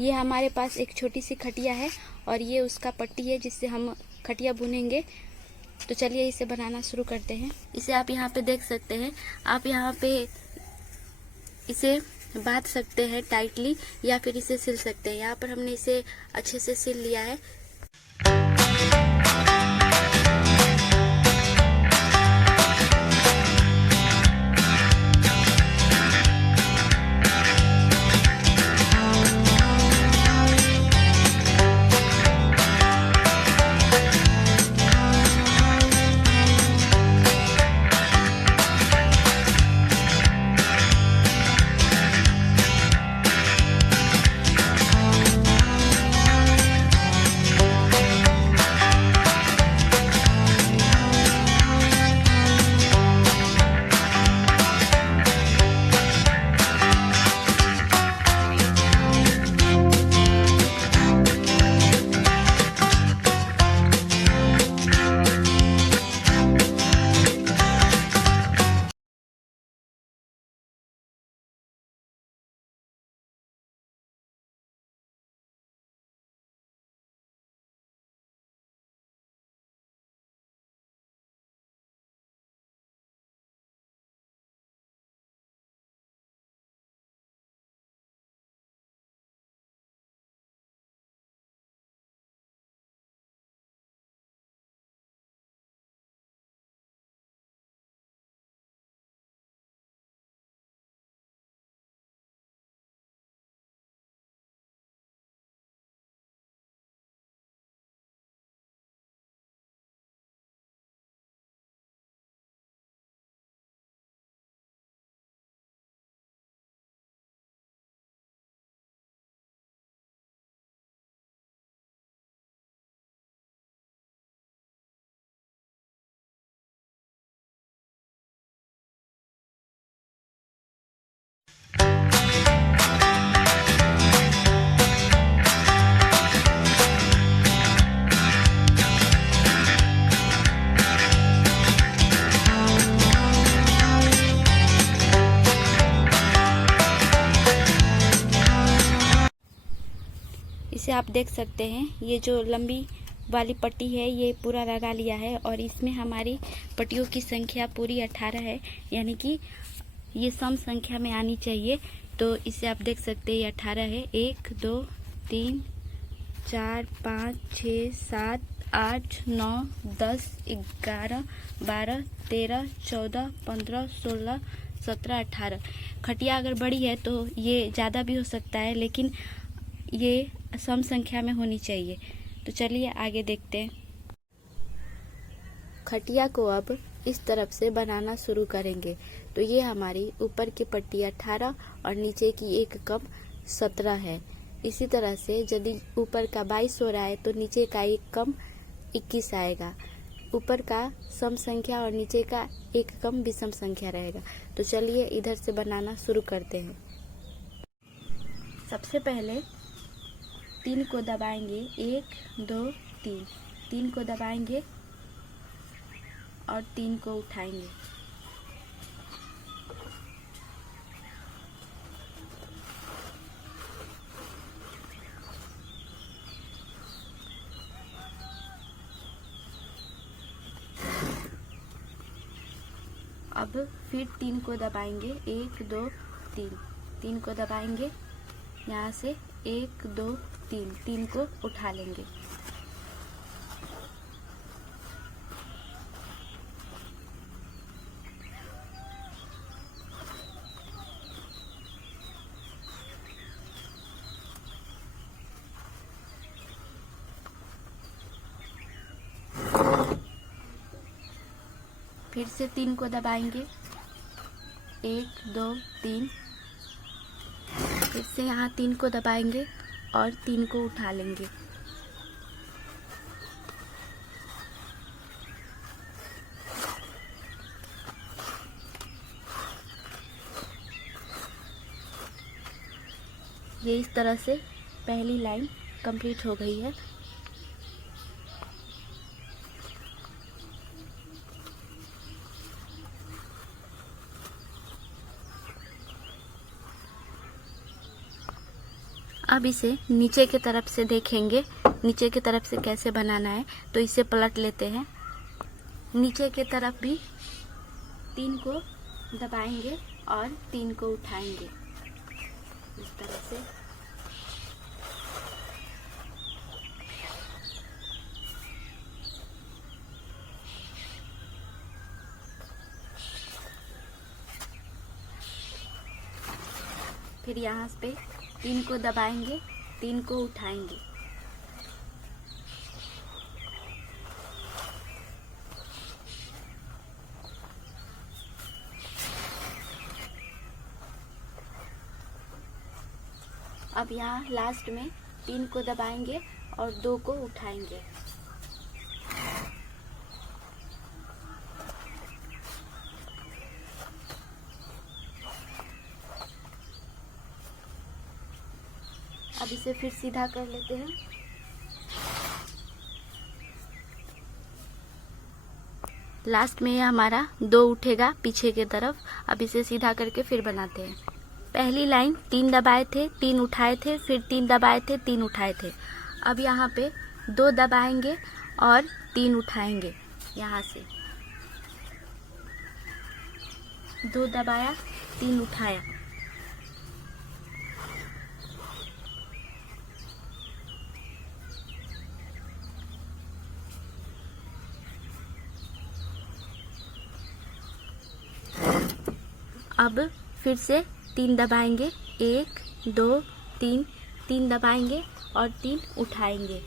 ये हमारे पास एक छोटी सी खटिया है और ये उसका पट्टी है जिससे हम खटिया बुनेंगे। तो चलिए इसे बनाना शुरू करते हैं। इसे आप यहाँ पे देख सकते हैं। आप यहाँ पे इसे बांध सकते हैं टाइटली या फिर इसे सिल सकते हैं। यहाँ पर हमने इसे अच्छे से सिल लिया है। इसे आप देख सकते हैं। ये जो लंबी वाली पट्टी है ये पूरा लगा लिया है और इसमें हमारी पट्टियों की संख्या पूरी 18 है, यानी कि ये सम संख्या में आनी चाहिए। तो इसे आप देख सकते हैं ये 18 है। 1 2 3 4 5 6 7 8 9 10 11 12 13 14 15 16 17 18। खटिया अगर बड़ी है तो ये ज़्यादा भी हो सकता है, लेकिन ये सम संख्या में होनी चाहिए। तो चलिए आगे देखते हैं। खटिया को अब इस तरफ से बनाना शुरू करेंगे। तो ये हमारी ऊपर की पट्टी 18 और नीचे की एक कम 17 है। इसी तरह से यदि ऊपर का 22 हो रहा है तो नीचे का एक कम 21 आएगा। ऊपर का सम संख्या और नीचे का एक कम विषम संख्या रहेगा। तो चलिए इधर से बनाना शुरू करते हैं। सबसे पहले 3 को दबाएंगे। 1 2 3, 3 को दबाएंगे और 3 को उठाएंगे। अब फिर 3 को दबाएंगे। 1 2 3, 3 को दबाएंगे। यहाँ से 1 2 3, 3 को उठा लेंगे। फिर से 3 को दबाएंगे। 1 2 3, फिर से यहाँ 3 को दबाएंगे और 3 को उठा लेंगे। ये इस तरह से पहली लाइन कंप्लीट हो गई है। अब इसे नीचे की तरफ से देखेंगे, नीचे की तरफ से कैसे बनाना है। तो इसे पलट लेते हैं। नीचे की तरफ भी 3 को दबाएंगे और 3 को उठाएंगे इस तरह से। फिर यहाँ पे 3 को दबाएंगे, 3 को उठाएंगे। अब यहाँ लास्ट में 3 को दबाएंगे और 2 को उठाएंगे। अब इसे फिर सीधा कर लेते हैं। लास्ट में ये हमारा 2 उठेगा पीछे की तरफ। अब इसे सीधा करके फिर बनाते हैं। पहली लाइन 3 दबाए थे, 3 उठाए थे, फिर 3 दबाए थे, 3 उठाए थे। अब यहाँ पे 2 दबाएंगे और 3 उठाएंगे। यहाँ से 2 दबाया, 3 उठाया। अब फिर से 3 दबाएंगे, 1 2 3, 3 दबाएंगे और 3 उठाएंगे।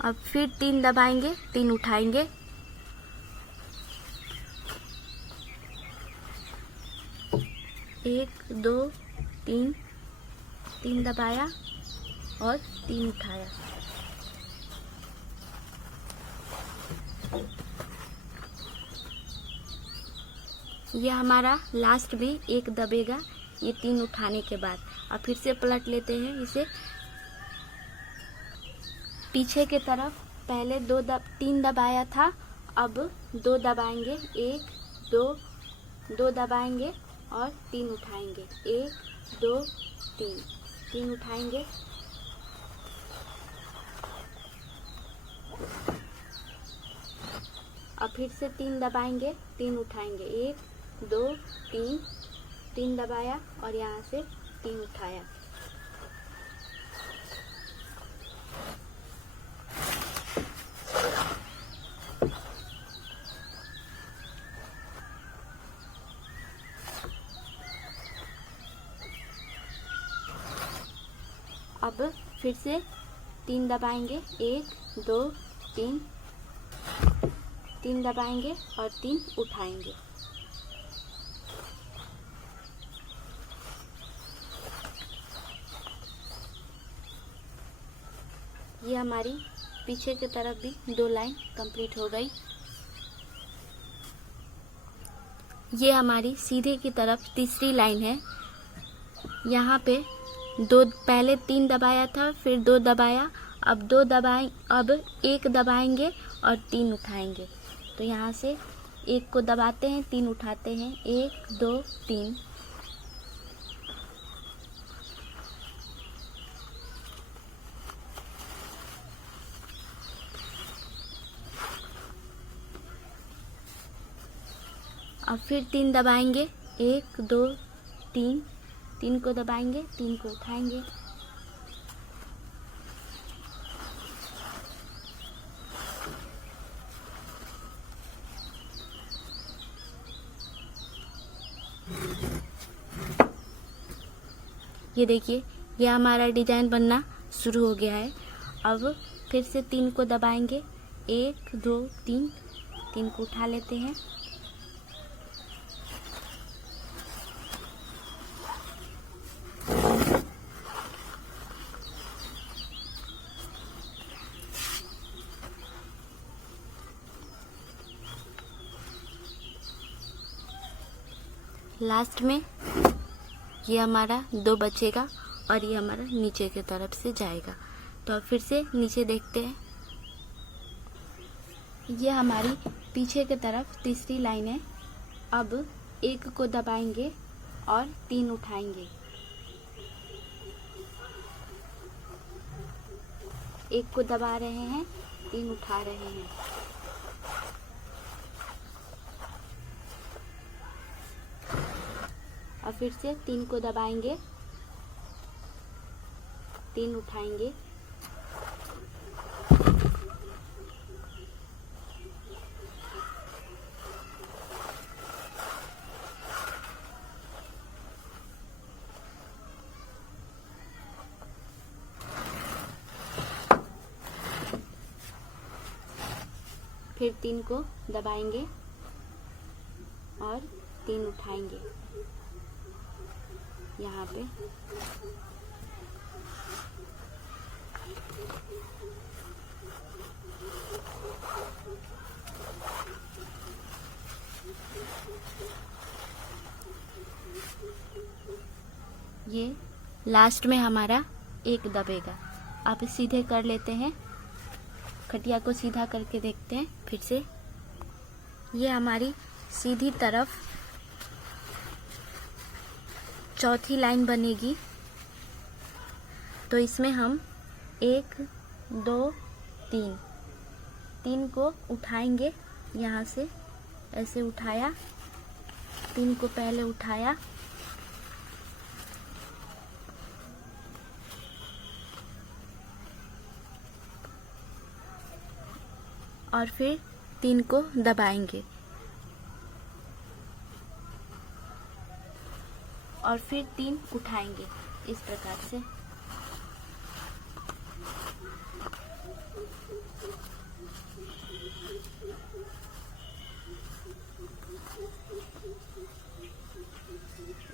अब फिर 3 दबाएंगे, 3 उठाएंगे। एक 2 3, 3 दबाया और 3 उठाया। ये हमारा लास्ट में 1 दबेगा, ये 3 उठाने के बाद। अब फिर से पलट लेते हैं इसे। पीछे के तरफ पहले 3 दबाया था, अब 2 दबाएंगे, 1 2, 2 दबाएंगे और 3 उठाएंगे। 1 2 3, 3 उठाएंगे। अब फिर से 3 दबाएंगे, 3 उठाएंगे। 1 2 3, 3 दबाया और यहाँ से 3 उठाया। अब फिर से 3 दबाएंगे, 1 2 3, 3 दबाएंगे और 3 उठाएंगे। ये हमारी पीछे की तरफ भी 2 लाइन कंप्लीट हो गई। ये हमारी सीधे की तरफ तीसरी लाइन है। यहाँ पे पहले 3 दबाया था, फिर 2 दबाया, अब 2 दबाएं, अब 1 दबाएंगे और 3 उठाएंगे। तो यहाँ से 1 को दबाते हैं, 3 उठाते हैं। 1 2 3, अब फिर 3 दबाएंगे, 1 2 3, 3 को दबाएंगे, 3 को उठाएंगे। ये देखिए, ये हमारा डिजाइन बनना शुरू हो गया है। अब फिर से 3 को दबाएंगे, 1 2 3, 3 को उठा लेते हैं। लास्ट में ये हमारा 2 बचेगा और ये हमारा नीचे की तरफ से जाएगा। तो अब फिर से नीचे देखते हैं। ये हमारी पीछे की तरफ तीसरी लाइन है। अब 1 को दबाएंगे और 3 उठाएंगे। 1 को दबा रहे हैं, 3 उठा रहे हैं। और फिर से 3 को दबाएंगे, 3 उठाएंगे। फिर 3 को दबाएंगे और 3 उठाएंगे यहाँ पे। ये लास्ट में हमारा 1 दबेगा। अब सीधे कर लेते हैं, खटिया को सीधा करके देखते हैं फिर से। ये हमारी सीधी तरफ चौथी लाइन बनेगी। तो इसमें हम 1 2 3 को उठाएंगे यहाँ से। ऐसे उठाया, 3 को पहले उठाया और फिर 3 को दबाएंगे और फिर 3 उठाएंगे इस प्रकार से।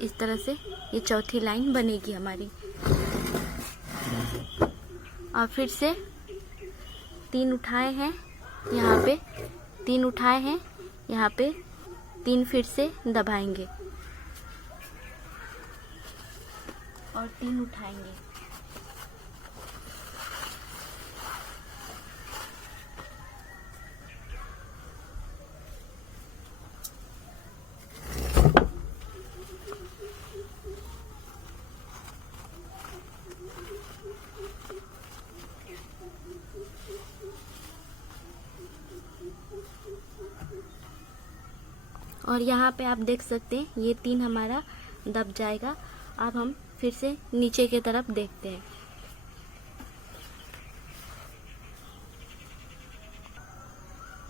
इस तरह से ये चौथी लाइन बनेगी हमारी। और फिर से 3 उठाए हैं यहाँ पे, 3 उठाए हैं यहाँ पे, 3 फिर से दबाएंगे और 3 उठाएंगे। और यहाँ पे आप देख सकते हैं ये 3 हमारा दब जाएगा। अब हम फिर से नीचे की तरफ देखते हैं।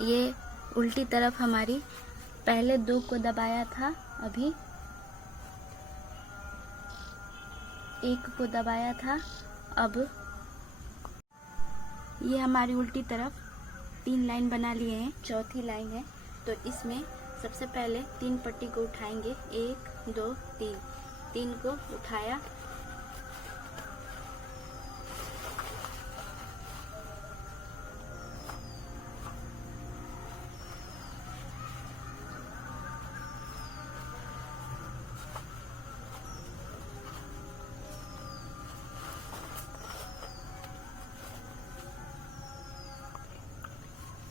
ये उल्टी तरफ हमारी पहले 2 को दबाया था, अभी 1 को दबाया था। अब ये हमारी उल्टी तरफ 3 लाइन बना लिए हैं, चौथी लाइन है। तो इसमें सबसे पहले 3 पट्टी को उठाएंगे, 1 2 3। 3 को उठाया,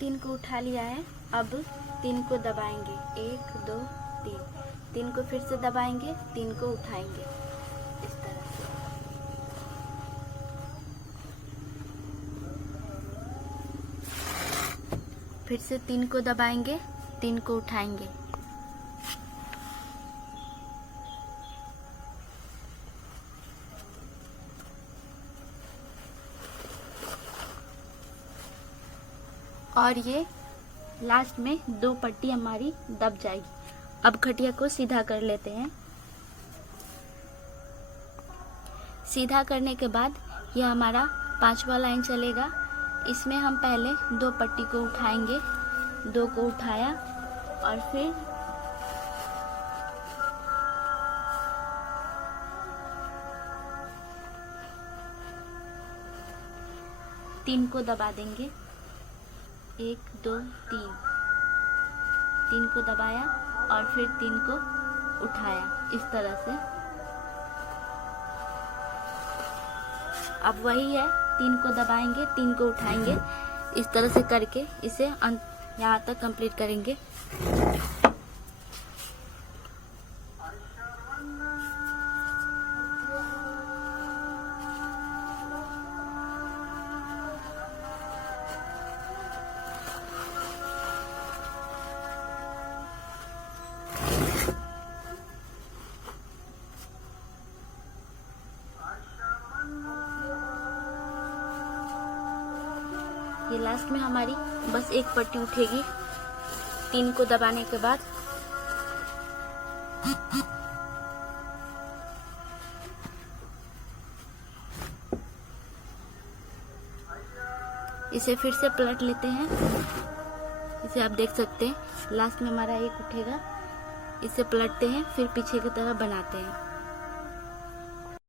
तीन को उठा लिया है। अब 3 को दबाएंगे, 1 2 3। 3 को फिर से दबाएंगे, 3 को उठाएंगे इस तरह से। फिर से 3 को दबाएंगे, 3 को उठाएंगे। और ये लास्ट में 2 पट्टी हमारी दब जाएगी। अब खटिया को सीधा कर लेते हैं। सीधा करने के बाद ये हमारा 5वां लाइन चलेगा। इसमें हम पहले 2 पट्टी को उठाएंगे, 2 को उठाया और फिर तीन को दबा देंगे, 1 2 3। 3 को दबाया और फिर 3 को उठाया इस तरह से। अब वही है, 3 को दबाएंगे, 3 को उठाएंगे, इस तरह से करके इसे यहाँ तक कंप्लीट करेंगे। ये लास्ट में हमारी बस एक पट्टी उठेगी 3 को दबाने के बाद। इसे फिर से पलट लेते हैं। इसे आप देख सकते हैं लास्ट में हमारा एक उठेगा, इसे पलटते हैं, फिर पीछे की तरफ बनाते हैं।